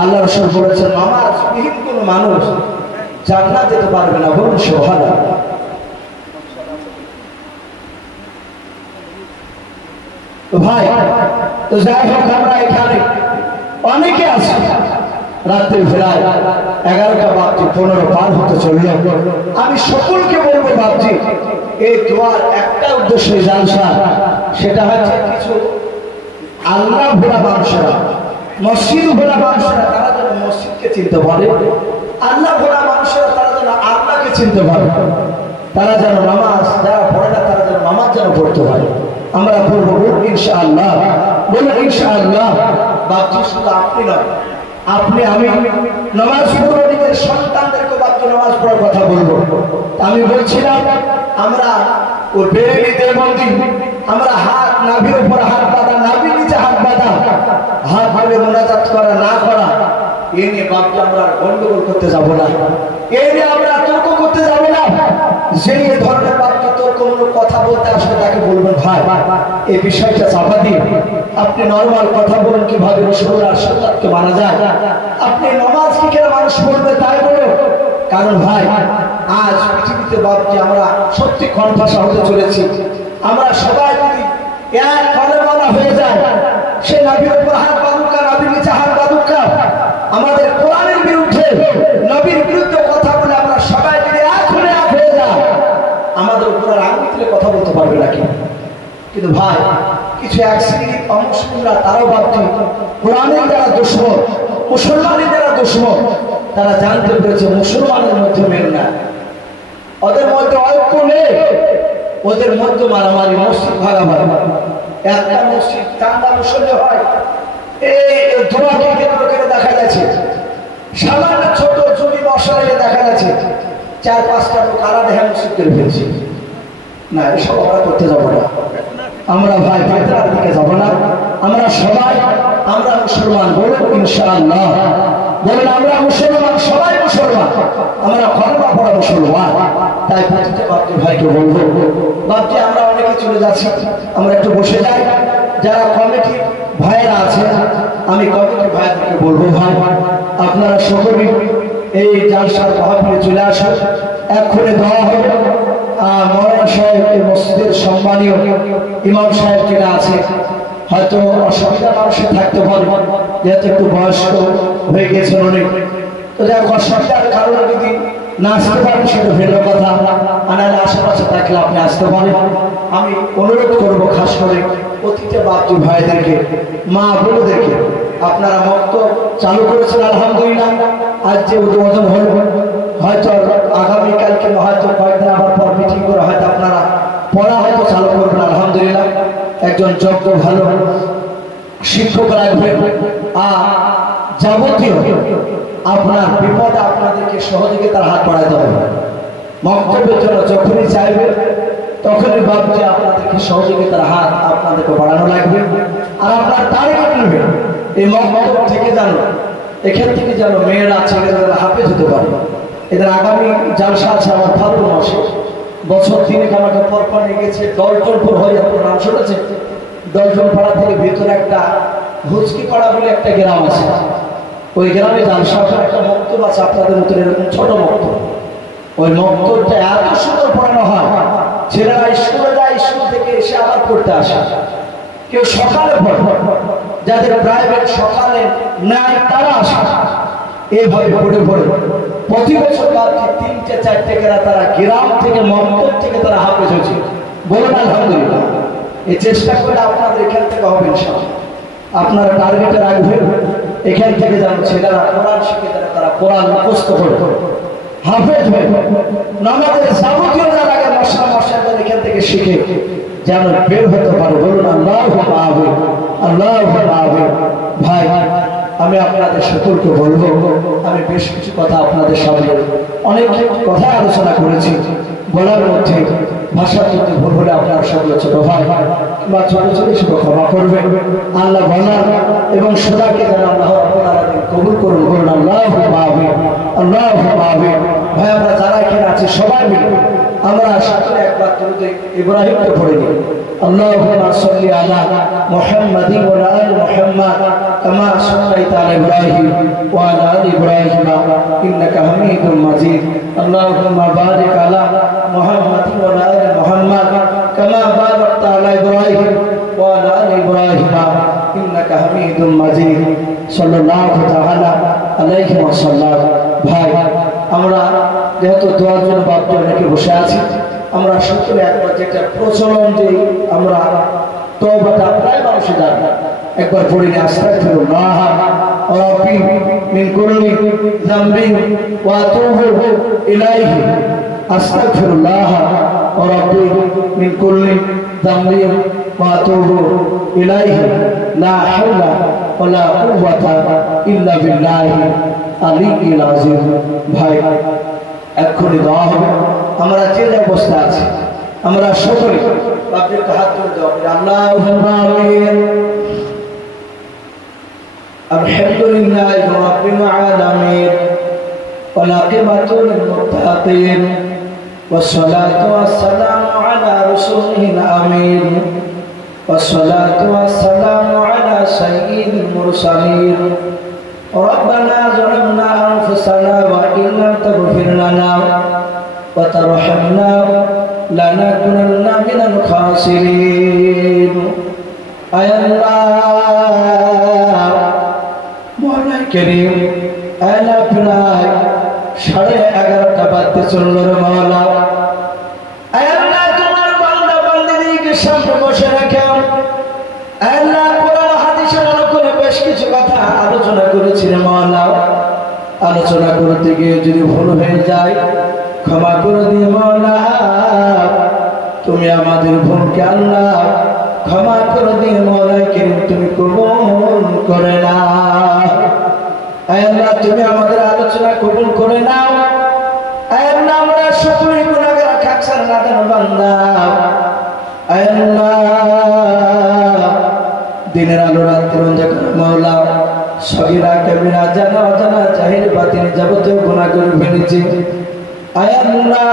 আল্লাহ রাসূল বলেছেন নামাজ বিহীন কোনো মানুষ জান্নাত যেতে পারবে না। বলুন সুবহানাল্লাহ। তো ভাই, তো যাই হোক, আমরা এখানে অনেকে আছি, রাত্রে ফেরায় 11টা বাজে 15 পার হতে চলল। আমি সকলকে বলবো বাপজি, এই দোয়ার একটা উদ্দেশ্য জালসা, সেটা হচ্ছে কিছু আল্লাহ ভোলা মানুষেরা, মসজিদ ভোলা মানুষেরা, তারা যেন মসজিদকে চিনতে পারে। আল্লাহ ভোলা মানুষেরা তারা যেন আল্লাহকে চিনতে পারে। তারা যেন নামাজ, যারা পড়ে না তারা যেন নামাজ যেন পড়তে পারে। আমরা পড়বো ইনশাআল্লাহ, বলুন ইনশাআল্লাহ। বাপজি শুধু আপনি নয়, আপনি আমি নামাজ পড়বো, নিজের সন্তানদেরকে বাপজি নামাজ পড়ার কথা বলবো। আমি বলছিলাম, আমরা ও বেরেলিতে বন্দি, আমরা হাত নাভির উপর হাত বাঁধা, নাভির নিচে হাত বাঁধা, হাত ধরে মোনাজাত করা না করা, এ নিয়ে বাপজি আমরা গন্ডগোল করতে যাবো না, এ নিয়ে আমরা তর্ক করতে যাবো না। যে এই ধরনের বাপজি তর্কমূলক কথা বলতে আসলে তাকে বলবেন ভাই এই বিষয়টা চাপা দিয়ে আপনি নরমাল কথা বলুন, কিভাবে রাসূলুল্লাহ সুন্নাতকে মানা যায়। আপনি নামাজ কি করে মানুষ পড়বে তাই বলুন। কারণ ভাই, আজ পৃথিবীতে বাপজি আমরা সত্যি কণ্ঠাসা হতে চলেছি। আমরা সবাই যদি এক কলেমাওয়ালা হয়ে যায়, সে নবীর উপর হাত বাঁধুকা, নবীর নিচে হাত বাঁধুকা, আমাদের কোরআনের বিরুদ্ধে, নবীর বিরুদ্ধে কথা বলে আমরা সবাই যদি এক হয়ে যায়, আমাদের উপর আর আঙুল তুলে কথা বলতে পারবে নাকি? কিন্তু ভাই, কিছু এক শ্রেণীর অমুসলিমরা তারাও বাপজি কোরআনের যারা দুশমন, মুসলমানের যারা দুশমন, তারা জানতে পেরেছে মুসলমানের মধ্যে মেল না, ওদের মধ্যে ঐক্য নেই, ওদের মধ্যে মারামারি, মসজিদ ভাগাভাগি। একটা মসজিদ চান্দা মুসল্লি হয়, এই ধোঁয়াকে কেন্দ্র করে দেখা যাচ্ছে, সামান্য ছোট জমি মশলাকে দেখা যাচ্ছে 4-5টা লোক আলাদা মসজিদ করে ফেলছে। না, এসব আমরা করতে যাবো না। আমরা ভাই ফেতরার দিকে যাবো না। আমরা সবাই, আমরা মুসলমান, বলুন ইনশাআল্লাহ, বলুন আমরা মুসলমান, সবাই মুসলমান, আমরা কলমা পড়া ভাইদেরকে বলবো, বাপজি আমরা অনেকে চলে যাচ্ছি, আমরা একটু বসে যাই। যারা কমিটির ভাইয়েরা আছে, আমি কমিটির ভাইদেরকে বলবো, ভাই আপনারা সকলে এই জালসার মাহফিলে চলে আসুন, এক্ষুনি দেওয়া হবে। মৌলানা সাহেব এই মসজিদের সম্মানীয় ইমাম সাহেব যারা আছে, হয়তো অসুবিধা মানুষের থাকতে পারে, যেহেতু একটু বয়স্ক হয়ে গেছেন অনেক, তো যাই হোক অসুবিধার কারণে যদি না আসতে পারেন সেটা ভিন্ন কথা, আনালে আশেপাশে থাকলে আপনি আসতে পারেন। আমি অনুরোধ করবো খাস করে অতীতে বাপজি ভাইদেরকে, মা বোনদেরকে, আপনারা বক্তব্য চালু করেছেন আলহামদুলিল্লাহ, আজ যে উদ্বোধন হল, হয়তো আগামীকালকে হয়তো কয়েকদিন আবার পর মিটিং করে হয়তো আপনারা পড়া হয়তো চালু করবেন আলহামদুলিল্লাহ। একজন যোগ্য ভালো শিক্ষক রাখবেন, আর যাবতীয় আপনার বিপদে আপনাদেরকে সহযোগিতার হাত বাড়াতে হবে। বক্তব্যের জন্য যখনই চাইবেন তখনই ভাবছে আপনাদেরকে সহযোগিতার হাত আপনাদেরকে বাড়ানো লাগবে। আর আপনার টার্গেট নেবেন এই মক্তব্য থেকে যেন, এখান থেকে যেন মেয়েরা ছেলেরা যেন হাফেজ হতে পারে। এদের আগামী জালসা আছে আমার ফাল্গুন মাসে, বছর তিনেক আমাকে পরপর নিয়ে গেছে দলটলপুর হয়ে, আপনার নাম শুনেছে? দলটল পাড়া থেকে ভিতরে একটা হুচকি পাড়া বলে একটা গ্রাম আছে, ওই গ্রামে জালসা একটা মক্তব্য আছে আপনাদের মতো, এরকম ছোট মক্তব্য। ওই মক্তব্যটা এত সুন্দর পড়ানো হয়, ছেলেরা স্কুলে যায়, স্কুল থেকে এসে আবার পড়তে আসে। কেউ সকালে পড়ে, যাদের প্রাইভেট সকালে নাই তারা আসে, এভাবে পড়ে পড়ে প্রতি বছর বাদকে 3-4 কেরা তারা গ্রাম থেকে মক্তব থেকে তারা হাফেজ হয়েছে। বলুন আলহামদুলিল্লাহ। এই চেষ্টা করে আপনাদের এখান থেকে হবে ইনশাআল্লাহ। আপনারা টার্গেটে রাখবেন এখান থেকে যেন ছেলেরা কোরআন শিখে যেন তারা কোরআন মুখস্থ করে হাফেজ হয়ে নামাজের যাবতীয় যার আগে মশলা যেন এখান থেকে শিখে যেন বের হতে পারে। বলুন আল্লাহু আকবার, আল্লাহু আকবার। ভাই আমি আপনাদের সকলকে বলবো, আমি বেশ কিছু কথা আপনাদের সামনে অনেক কথা আলোচনা করেছি, বলার মধ্যে ভাষা যদি ভুল হলে আপনার সকলে ছোট ভাই বা ছোট ছোট শুধু ক্ষমা করবেন। আল্লাহ বলার এবং সোদাকে যেন আল্লাহ আপনারা কবুল করুন। বলুন আল্লাহু আকবার, আল্লাহু আকবার। ভাই আমরা যারা এখানে আছি সবাই মিলে আমরা সকলে একবার দরুদ ইব্রাহিমকে পড়ে নিই। আল্লাহুম্মা সাল্লি আলা মুহাম্মাদিন ওয়া আলা আলি মুহাম্মাদ কামা সাল্লাইতা আলা ইব্রাহিম ওয়া আলা আলি ইব্রাহিম ইন্নাকা হামিদুম মাজিদ। আল্লাহুম্মা বারিক আলা মুহাম্মাদিন ওয়া আলা আলি মুহাম্মাদ কামা বারাকতা আলা ইব্রাহিম ওয়া আলা আলি ইব্রাহিম ইন্নাকা হামিদুম মাজিদ। সাল্লাল্লাহু তাআলা আলাইহি ওয়াসাল্লাম। ভাই আমরা যেহেতু দোয়ার জন্য বাপজি অনেকে বসে আছি, আমরা সকলে একবার যেটা প্রচলন যে আমরা তওবাটা প্রায় মানুষে জানি, একবার পড়ে নিয়ে আস্তাগফিরুল্লাহ রাব্বি মিন কুল্লি যামবি ওয়া আতুবু ইলাইহি, আস্তাগফিরুল্লাহ রাব্বি মিন কুল্লি যামবি ওয়া আতুবু ইলাইহি লা হাওলা ওয়ালা কুওয়াতা ইল্লা বিল্লাহি আলিয়্যিল আযীম। ভাই এক্ষুনি দেওয়া হবে। আমরা যে অবস্থা আছি আমরা সকলে বাপজিকে হাত তুলে দেওয়া হবে। আল্লাহুম্মা আমিন। আলহামদুলিল্লাহি রাব্বিল আলামিন ওয়াল আকিবাতু লিল মুত্তাকিন ওয়াসসালাতু ওয়াসসালামু আলা রাসূলিল আমিন ওয়াসসালাতু ওয়াসসালামু আলা সাইয়্যিদিল মুরসালিন। ربنا ظلمنا أنفسنا وإن لم تغفر لنا وترحمنا لنكونن من الخاسرين। আয় আল্লাহ মওলা করিম, আল্লাহ প্রায় 11:30 বাজতে চললো রে মওলা। আয় আল্লাহ তোমার বান্দা বান্দীদেরকে সামনে বসে রাখো। আল্লাহ কোরআন হাদিসের অনুকূলে বেশ কিছু কথা আলোচনা করেছিলেন মওলা, আলোচনা করতে গিয়ে যদি ভুল হয়ে যায় ক্ষমা করে দিয়ে মওলা, তুমি আমাদের ভুলকে আল্লাহ ক্ষমা করে দিয়ে মওলা করিম তুমি কবুল করে নাও। আল্লাহ তুমি আমাদের আলোচনা কবুল করে নাও। আল্লাহ আমরা সকলেই গুনাহগার খাকসার নাদান বান্দা। আল্লাহ দিনের আলো রাতের অন্ধকার মওলা, সগীরা কবিরা জানা অজানা জাহিল বাতিল যাবতীয় গুনাহ করে ফেলেছি। আয় আল্লাহ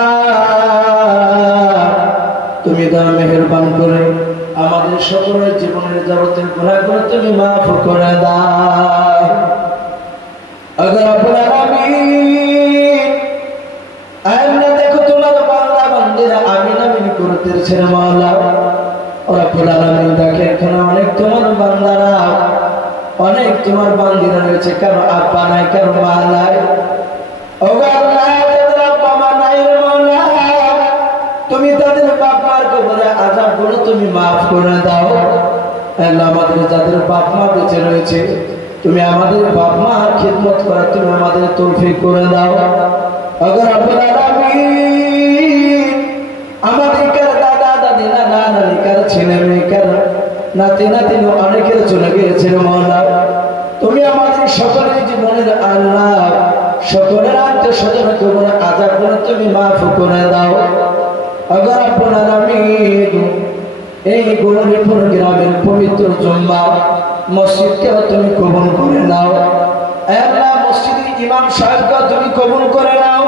তুমি দয়া মেহেরবান করে আমাদের সকলের জীবনের যাবতীয় গুনাহগুলো তুমি মাফ করে দাও। আগে রব্বুল আলামিন আল্লাহ দেখো তোমার বান্দা বান্দীরা আমিন আমিন করতেছেন মাওলা। রব্বুল আলামিন দেখে এখানে অনেক তোমার বান্দারা অনেক তোমার বান্দীরা রয়েছে, কারো আব্বা নাই কারো মা নাই। ওগো আল্লাহ যাদের আব্বা মা নাই মাওলা তুমি তাদের বাপ মার কবরে আযাবগুলো তুমি মাফ করে দাও। আল্লাহ আমাদের যাদের বাপ মা বেঁচে রয়েছে তুমি আমাদের বাপ মার খিদমত করা তুমি আমাদের তৌফিক করে দাও। ওগো রব্বুল আলামিন আমাদের কার দাদা দাদি নানা নানি কার ছেলে মেয়ে কার নাতি নাতিন অনেকের চলে গিয়েছে মাওলা। তুমি আমাদের সকলের জীবনের আল্লাহ সকলের আত্মীয়-স্বজন কবরে আযাবগুলো তুমি মাফ করে দাও। ওগো রব্বুল আলামিন এই গোলামীপুর গ্রামের পবিত্র জুম্মা মসজিদকেও তুমি কবুল করে নাও। আল্লাহ মসজিদের ইমাম সাহেবকে তুমি কবুল করে নাও।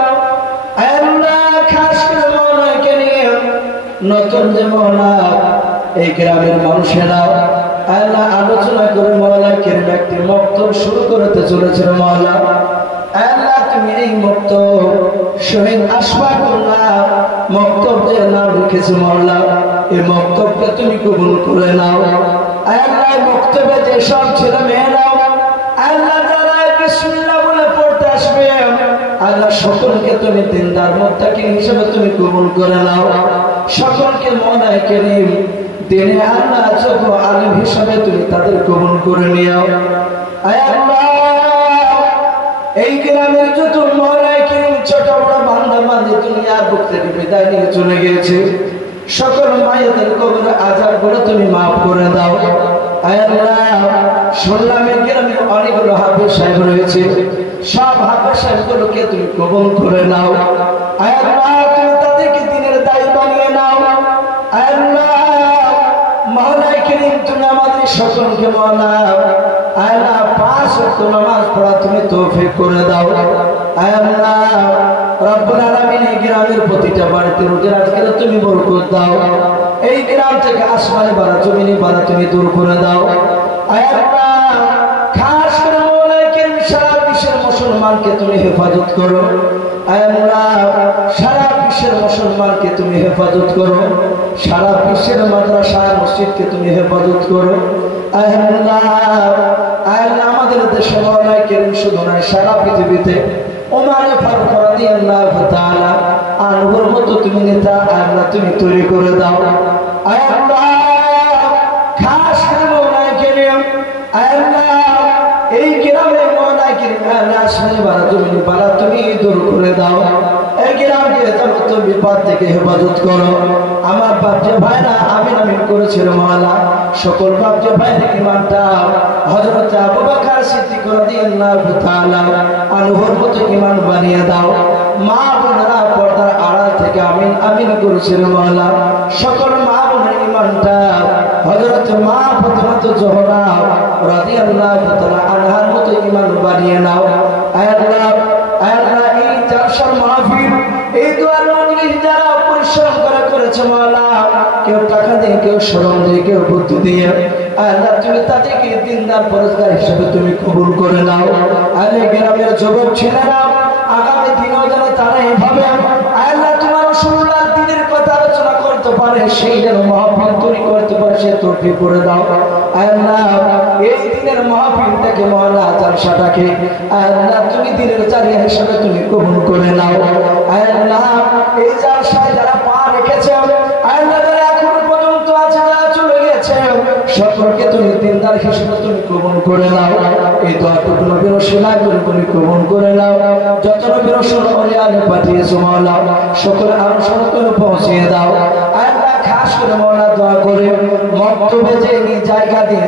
আল্লাহ খাস করে মাওলাকে নিয়ে নতুন যে মাওলা এই গ্রামের মানুষেরা আল্লাহ আলোচনা করে মাওলাকে একটি মক্তব শুরু করতে চলেছে মাওলা। আল্লাহ তুমি এই মক্তব শহীদ আশফাকুল্লাহ মক্তব যে নাম রেখেছো মাওলা এই মক্তবকে তুমি কবুল করে নাও। আল্লাহ মক্তবে যে সব ছেলে মেয়েরা আল্লাহ যারা বিসমিল্লাহ বলে পড়তে আসবে আল্লাহ সকলকে তুমি দিনদার মুত্তাকিন হিসেবে তুমি কবুল করে নাও। সকলকে মাওলায়ে কারীম দিনে আল্লাহ যোগ্য আলেম হিসেবে তুমি তাদের কবুল করে নিও। আল্লাহ এই গ্রামের যত মাওলায়ে কারীম ছোট বড় বান্দা বান্দি দুনিয়ার বুক থেকে বিদায় নিয়ে চলে গিয়েছে সকল মায়েদের কবরে আযাবগুলো তুমি মাফ করে দাও। আল্লাহ শুনলাম এই গ্রামে অনেকগুলো হাফেজ সাহেব রয়েছে, সব হাফেজ সাহেবগুলোকে তুমি কবুল করে নাও। আল্লাহ তুমি তাদেরকে দিনের দায়ী বানিয়ে নাও। আল্লাহ মাওলায়ে কারীম তুমি আমাদের সকলকে মাওলা আল্লাহ 5 ওয়াক্ত নামাজ পড়া তুমি তৌফিক করে দাও। আল্লাহ রব্বুল আলামিন এই গ্রামের প্রতিটা বাড়িতে রোগের আজকে তুমি বরকত দাও। এই গ্রাম থেকে আসমানে বাড়া জমিনে বাড়া তুমি দূর করে দাও। আল্লাহ খাস করে মাওলায়ে কারীম সারা বিশ্বের মুসলমানকে তুমি হেফাজত করো। আল্লাহ সারা বিশ্বের মুসলমানকে তুমি হেফাজত করো, সারা বিশ্বের মাদ্রাসা মসজিদকে তুমি হেফাজত করো। আল্লাহ আমাদের দেশে মাওলায়ে কারীম শুধু নয় সারা পৃথিবীতে ওমর ফারুক রাদিয়াল্লাহু তাআলা আনহুর মতো তুমি নেতা আল্লাহ তুমি তৈরি করে দাও। আল্লাহ খাস করে মাওলায়ে কারীম আল্লাহ এই গ্রামে মাওলায়ে কারীম আল্লাহ আসমানে বাড়া জমিনে বাড়া তুমি দূর করে দাও। এই গ্রামকে যত বিপদ থেকে হেফাজত করো। আমার বাপজি ভাইরা আমিন আমিন করেছিল মাওলা, সকল বাপজি ভাইদের ঈমানটা হযরত আবু বকর সিদ্দিক রাদিয়াল্লাহু তাআলা আনহুর মতো ঈমান বানিয়ে দাও। মা বোনেরা পর্দার আড়াল থেকে আমিন আমিন করেছিল মাওলা, সকল মা বোনের ঈমানটা হযরত মা ফাতেমা জোহরা রাদিয়াল্লাহু তাআলা আনহার মতো ঈমান বানিয়ে নাও। আল্লাহ আল্লাহ এই জালসার মাহফিল এই দুয়ার মজলিস যারা পরিশ্রম করে করেছে মাওলা, কেউ টাকা দিয়ে কেউ শ্রম দিয়ে কেউ বুদ্ধি দিয়ে আল্লাহ তুমি তাদেরকে দিনদার পরস্কার হিসেবে তুমি কবুল করে নাও। আলে গ্রামের যুবক ছেলেরা আগামী দিনেও যেন তারা এভাবে আল্লাহ তোমার রাসূলুল্লাহ দ্বীনের কথা আলোচনা করতে পারে, সেই যেন মাহফিল তৈরি করতে পারে সে তৌফিক করে দাও। আল্লাহ এই দিনের মাহফিলটাকে মাওলা জালসাটাকে আল্লাহ তুমি দিনের জারিয়া হিসেবে তুমি কবুল করে নাও। আল্লাহ এই জালসায় যারা পা রেখেছে আল্লাহ যারা এখনো পর্যন্ত আছে যারা চলে গেছে সকলকে তুমি দিনদার হিসেবে তুমি কবুল করে নাও। এই দোয়াটুকু নবীর ওসিলায় তুমি কবুল করে নাও। যত নবীর রাসূল ওলিয়ানে পাঠিয়েছো মাওলা সকল আরশ করে পৌঁছিয়ে দাও। আল্লাহ খাস করে মাওলা দোয়া করে মক্তবে যে জায়গা দিয়ে